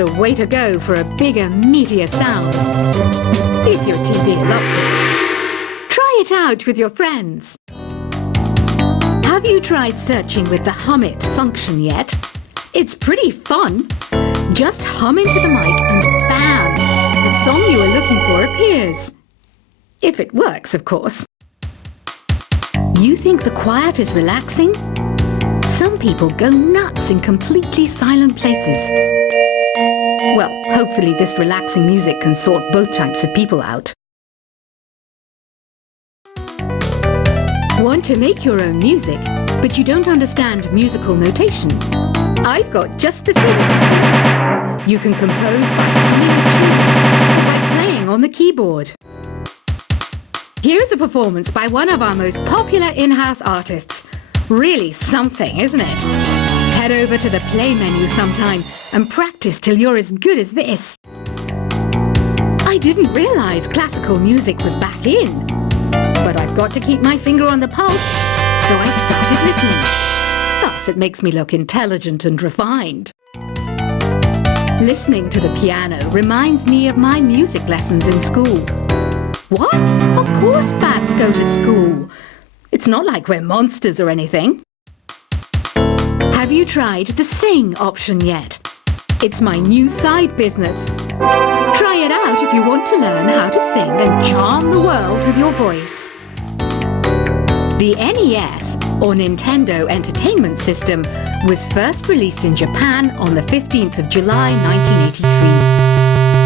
the way to go for a bigger, meatier sound. If your TV is up to it. Try it out with your friends. Have you tried searching with the hum it function yet? It's pretty fun. Just hum into the mic and bam! The song you are looking for appears. If it works, of course. You think the quiet is relaxing? Some people go nuts in completely silent places. Well, hopefully this relaxing music can sort both types of people out. Want to make your own music, but you don't understand musical notation? I've got just the thing. You can compose by humming a tune or by playing on the keyboard. Here's a performance by one of our most popular in-house artists. Really something, isn't it? Head over to the play menu sometime and practice till you're as good as this. I didn't realize classical music was back in, but I've got to keep my finger on the pulse, so I started listening. Thus, it makes me look intelligent and refined. Listening to the piano reminds me of my music lessons in school. What? Of course bats go to school. It's not like we're monsters or anything. Have you tried the sing option yet? It's my new side business. Try it out if you want to learn how to sing and charm the world with your voice. The NES, or Nintendo Entertainment System, was first released in Japan on the 15th of July 1983.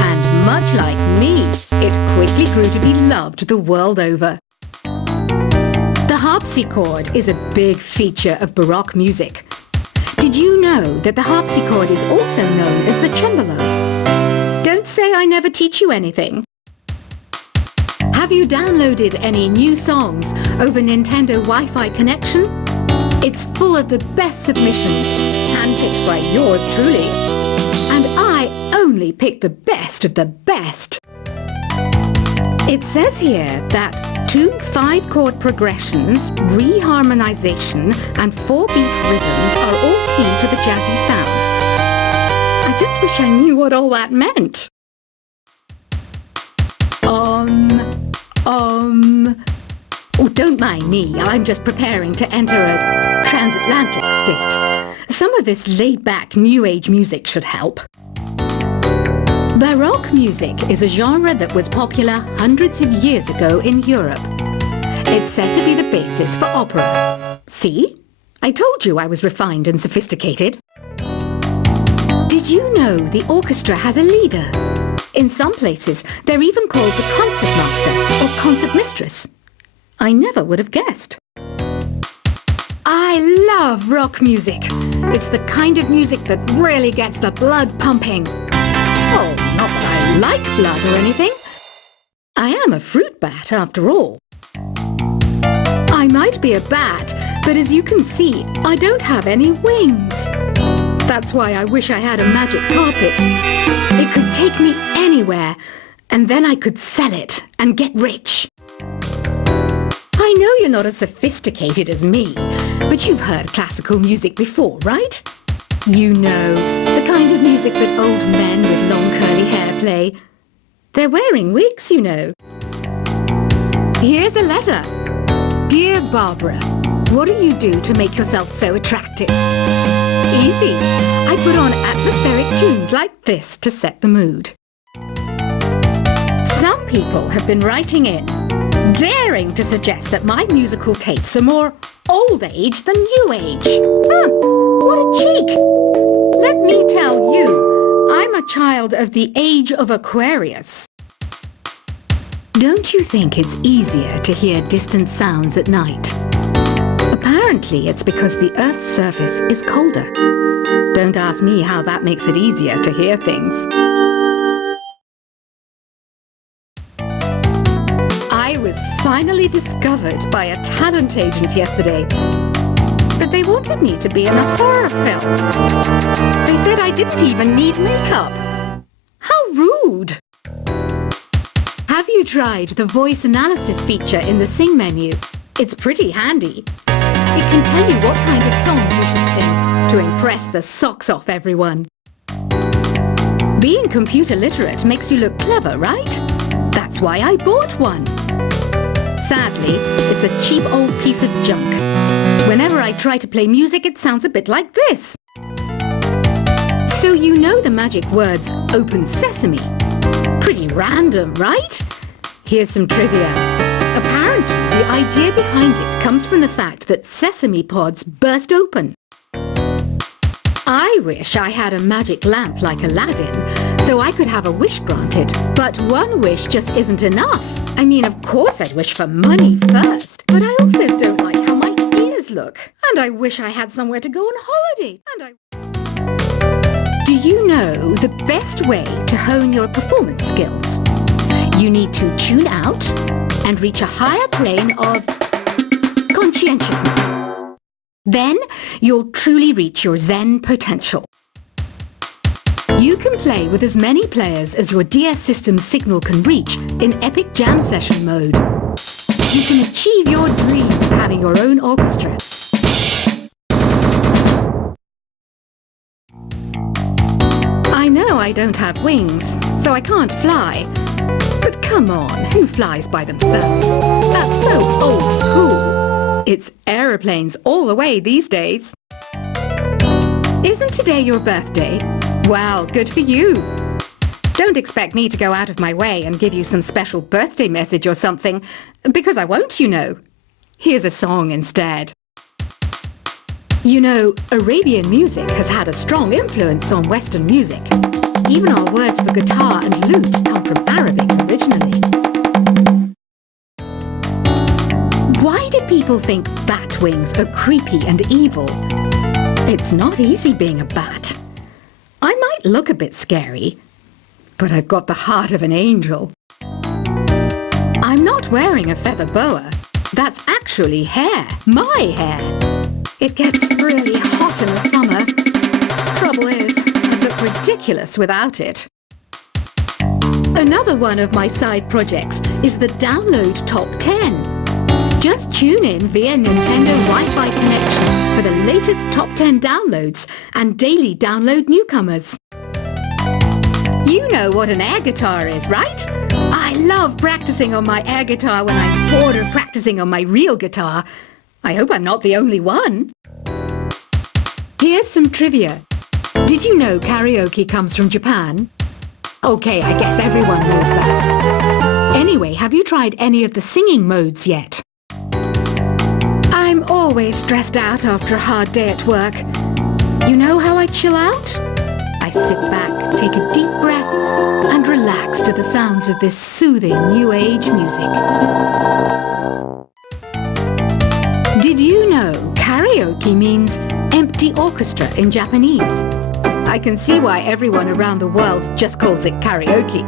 And much like me, it quickly grew to be loved the world over. The harpsichord is a big feature of Baroque music. Did you know that the harpsichord is also known as the cembalo? Don't say I never teach you anything. Have you downloaded any new songs over Nintendo Wi-Fi connection? It's full of the best submissions, handpicked by yours truly. And I only pick the best of the best. It says here that 2 5-chord progressions, reharmonization, and 4-beat rhythms are all key to the jazzy sound. I just wish I knew what all that meant. Oh, don't mind me. I'm just preparing to enter a transatlantic state. Some of this laid-back New Age music should help. Baroque music is a genre that was popular hundreds of years ago in Europe. It's said to be the basis for opera. See? I told you I was refined and sophisticated. Did you know the orchestra has a leader? In some places, they're even called the concertmaster or concertmistress. I never would have guessed. I love rock music. It's the kind of music that really gets the blood pumping. Oh, not that I like blood or anything. I am a fruit bat, after all. I might be a bat, but as you can see, I don't have any wings. That's why I wish I had a magic carpet. It could take me anywhere, and then I could sell it and get rich. I know you're not as sophisticated as me, but you've heard classical music before, right? You know, the kind of music that old men with long curly hair play. They're wearing wigs, you know. Here's a letter. Dear Barbara, what do you do to make yourself so attractive? Easy. I put on atmospheric tunes like this to set the mood. Some people have been writing in, daring to suggest that my musical tastes are more old age than new age. What a cheek! Let me tell you, I'm a child of the age of Aquarius. Don't you think it's easier to hear distant sounds at night? Apparently it's because the Earth's surface is colder. Don't ask me how that makes it easier to hear things. I was finally discovered by a talent agent yesterday. But they wanted me to be in a horror film. They said I didn't even need makeup. How rude! Have you tried the voice analysis feature in the Sing menu? It's pretty handy. It can tell you what kind of songs you should sing to impress the socks off everyone. Being computer literate makes you look clever, right? That's why I bought one. Sadly, it's a cheap old piece of junk. Whenever I try to play music, it sounds a bit like this. So you know the magic words, open sesame. Pretty random, right? Here's some trivia. Apparently, the idea behind it comes from the fact that sesame pods burst open. I wish I had a magic lamp like Aladdin, so I could have a wish granted. But one wish just isn't enough. I mean, of course I'd wish for money first, but I also don't like how my ears look. And I wish I had somewhere to go on holiday. Do you know the best way to hone your performance skills? You need to tune out and reach a higher plane of conscientiousness. Then you'll truly reach your Zen potential. You can play with as many players as your DS system's signal can reach in epic jam session mode. You can achieve your dream of having your own orchestra. I know I don't have wings, so I can't fly. But come on, who flies by themselves? That's so old school. It's aeroplanes all the way these days. Isn't today your birthday? Well, good for you. Don't expect me to go out of my way and give you some special birthday message or something, because I won't, you know. Here's a song instead. You know, Arabian music has had a strong influence on Western music. Even our words for guitar and lute come from Arabic originally. Why do people think bat wings are creepy and evil? It's not easy being a bat. I might look a bit scary, but I've got the heart of an angel. I'm not wearing a feather boa. That's actually hair, my hair. It gets really hot in the summer. Trouble is, I look ridiculous without it. Another one of my side projects is the Download Top 10. Just tune in via Nintendo Wi-Fi connection for the latest top 10 downloads and daily download newcomers. You know what an air guitar is, right? I love practicing on my air guitar when I'm bored of practicing on my real guitar. I hope I'm not the only one. Here's some trivia. Did you know karaoke comes from Japan? Okay, I guess everyone knows that. Anyway, have you tried any of the singing modes yet? I'm always stressed out after a hard day at work. You know how I chill out? I sit back, take a deep breath, and relax to the sounds of this soothing new age music. Did you know karaoke means empty orchestra in Japanese? I can see why everyone around the world just calls it karaoke.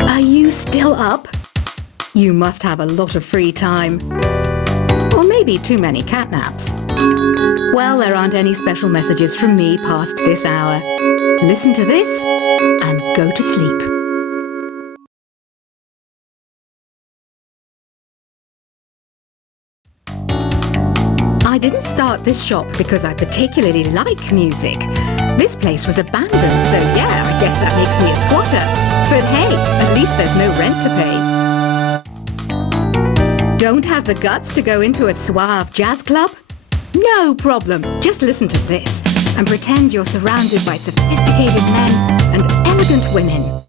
Are you still up? You must have a lot of free time. Or maybe too many catnaps. Well, there aren't any special messages from me past this hour. Listen to this and go to sleep. I didn't start this shop because I particularly like music. This place was abandoned, so yeah, I guess that makes me a squatter. But hey, at least there's no rent to pay. Don't have the guts to go into a suave jazz club? No problem. Just listen to this and pretend you're surrounded by sophisticated men and elegant women.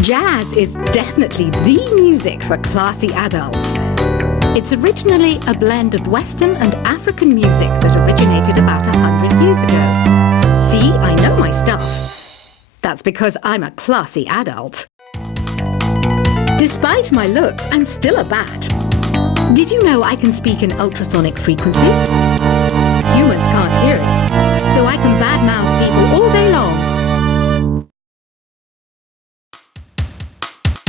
Jazz is definitely the music for classy adults. It's originally a blend of Western and African music that originated about 100 years ago. See, I know my stuff. That's because I'm a classy adult. Despite my looks, I'm still a bat. Did you know I can speak in ultrasonic frequencies? Humans can't hear it, so I can badmouth people all day long.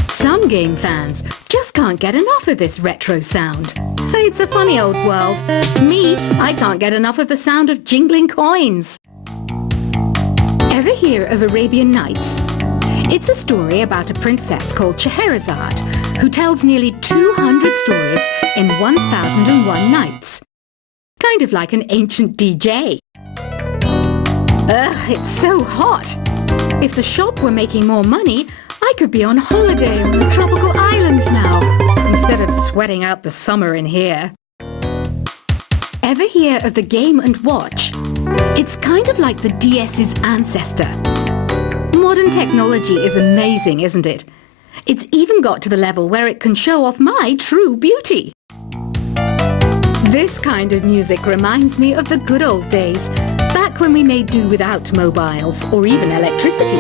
Some game fans just can't get enough of this retro sound. It's a funny old world. Me, I can't get enough of the sound of jingling coins. Ever hear of Arabian Nights? It's a story about a princess called Scheherazade who tells nearly 200 stories in 1001 Nights. Kind of like an ancient DJ. Ugh, it's so hot. If the shop were making more money, I could be on holiday on a tropical island now, instead of sweating out the summer in here. Ever hear of the Game & Watch? It's kind of like the DS's ancestor. Modern technology is amazing, isn't it? It's even got to the level where it can show off my true beauty. This kind of music reminds me of the good old days, back when we made do without mobiles or even electricity.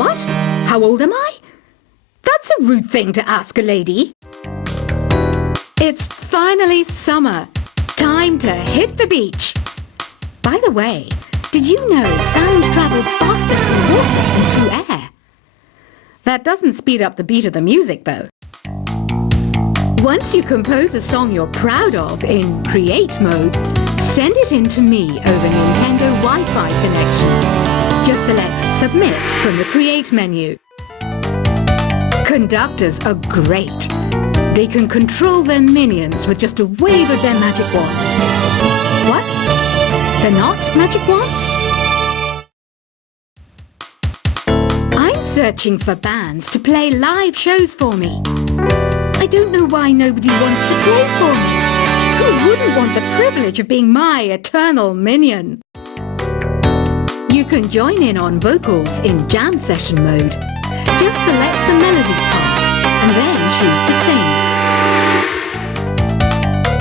What? How old am I? That's a rude thing to ask a lady. It's finally summer. Time to hit the beach. By the way, did you know sound travels faster through water than through air? That doesn't speed up the beat of the music, though. Once you compose a song you're proud of in create mode, send it in to me over Nintendo Wi-Fi connection. Just select Submit from the Create menu. Conductors are great. They can control their minions with just a wave of their magic wands. What? They're not magic wands? I'm searching for bands to play live shows for me. I don't know why nobody wants to play for me. Who wouldn't want the privilege of being my eternal minion? You can join in on vocals in jam session mode. Just select the melody part and then choose to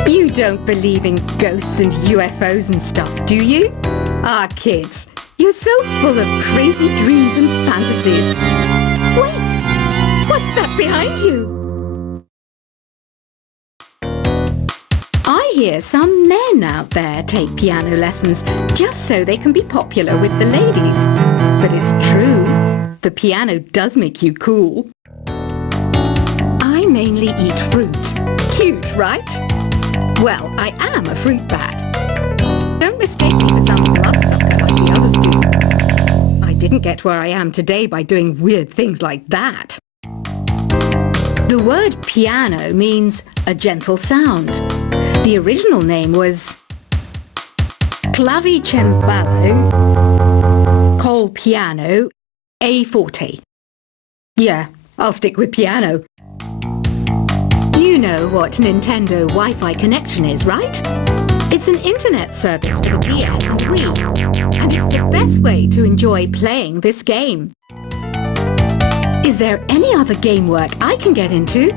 sing. You don't believe in ghosts and UFOs and stuff, do you? Ah, kids, you're so full of crazy dreams and fantasies. Wait, what's that behind you? I hear some men out there take piano lessons just so they can be popular with the ladies. But it's true, the piano does make you cool. I mainly eat fruit. Cute, right? Well, I am a fruit bat. Don't mistake me for some bloodsucker like the others do. I didn't get where I am today by doing weird things like that. The word piano means a gentle sound. The original name was clavicembalo col piano a forte. Yeah, I'll stick with piano. You know what Nintendo Wi-Fi connection is, right? It's an internet service for the DS and Wii, and it's the best way to enjoy playing this game. Is there any other game work I can get into?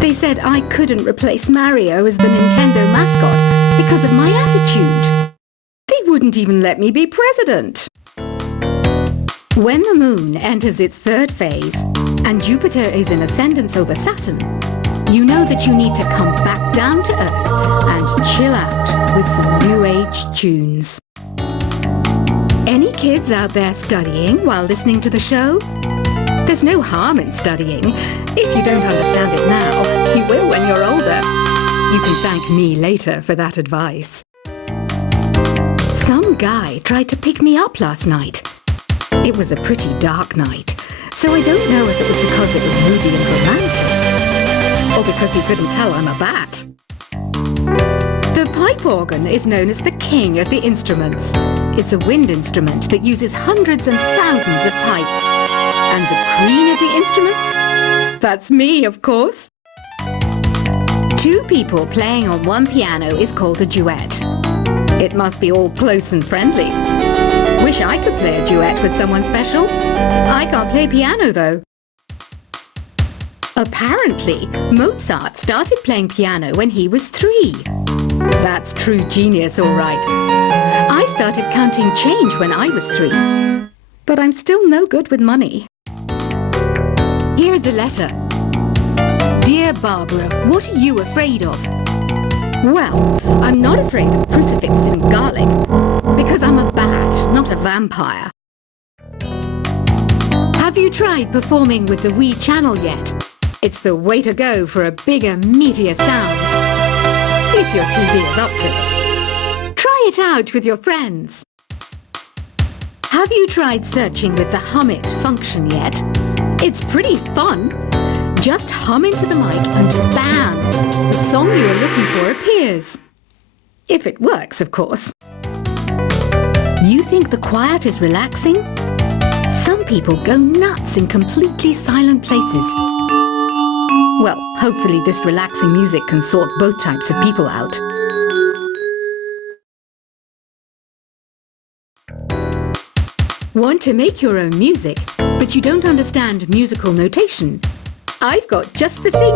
They said I couldn't replace Mario as the Nintendo mascot because of my attitude. They wouldn't even let me be president. When the moon enters its third phase and Jupiter is in ascendance over Saturn, you know that you need to come back down to Earth and chill out with some new age tunes. Any kids out there studying while listening to the show? There's no harm in studying. If you don't understand it now, you will when you're older. You can thank me later for that advice. Some guy tried to pick me up last night. It was a pretty dark night, so I don't know if it was because it was moody and romantic, or because he couldn't tell I'm a bat. The pipe organ is known as the king of the instruments. It's a wind instrument that uses hundreds and thousands of pipes. And the queen of the instruments? That's me, of course. Two people playing on one piano is called a duet. It must be all close and friendly. Wish I could play a duet with someone special. I can't play piano, though. Apparently, Mozart started playing piano when he was 3. That's true genius, all right. I started counting change when I was 3. But I'm still no good with money. Here is a letter. Dear Barbara, what are you afraid of? Well, I'm not afraid of crucifixes and garlic, because I'm a bat, not a vampire. Have you tried performing with the Wii channel yet? It's the way to go for a bigger, meatier sound. If your TV is up to it. Try it out with your friends. Have you tried searching with the Hum It function yet? It's pretty fun. Just hum into the mic and bam! The song you are looking for appears. If it works, of course. You think the quiet is relaxing? Some people go nuts in completely silent places. Well, hopefully this relaxing music can sort both types of people out. Want to make your own music, but you don't understand musical notation? I've got just the thing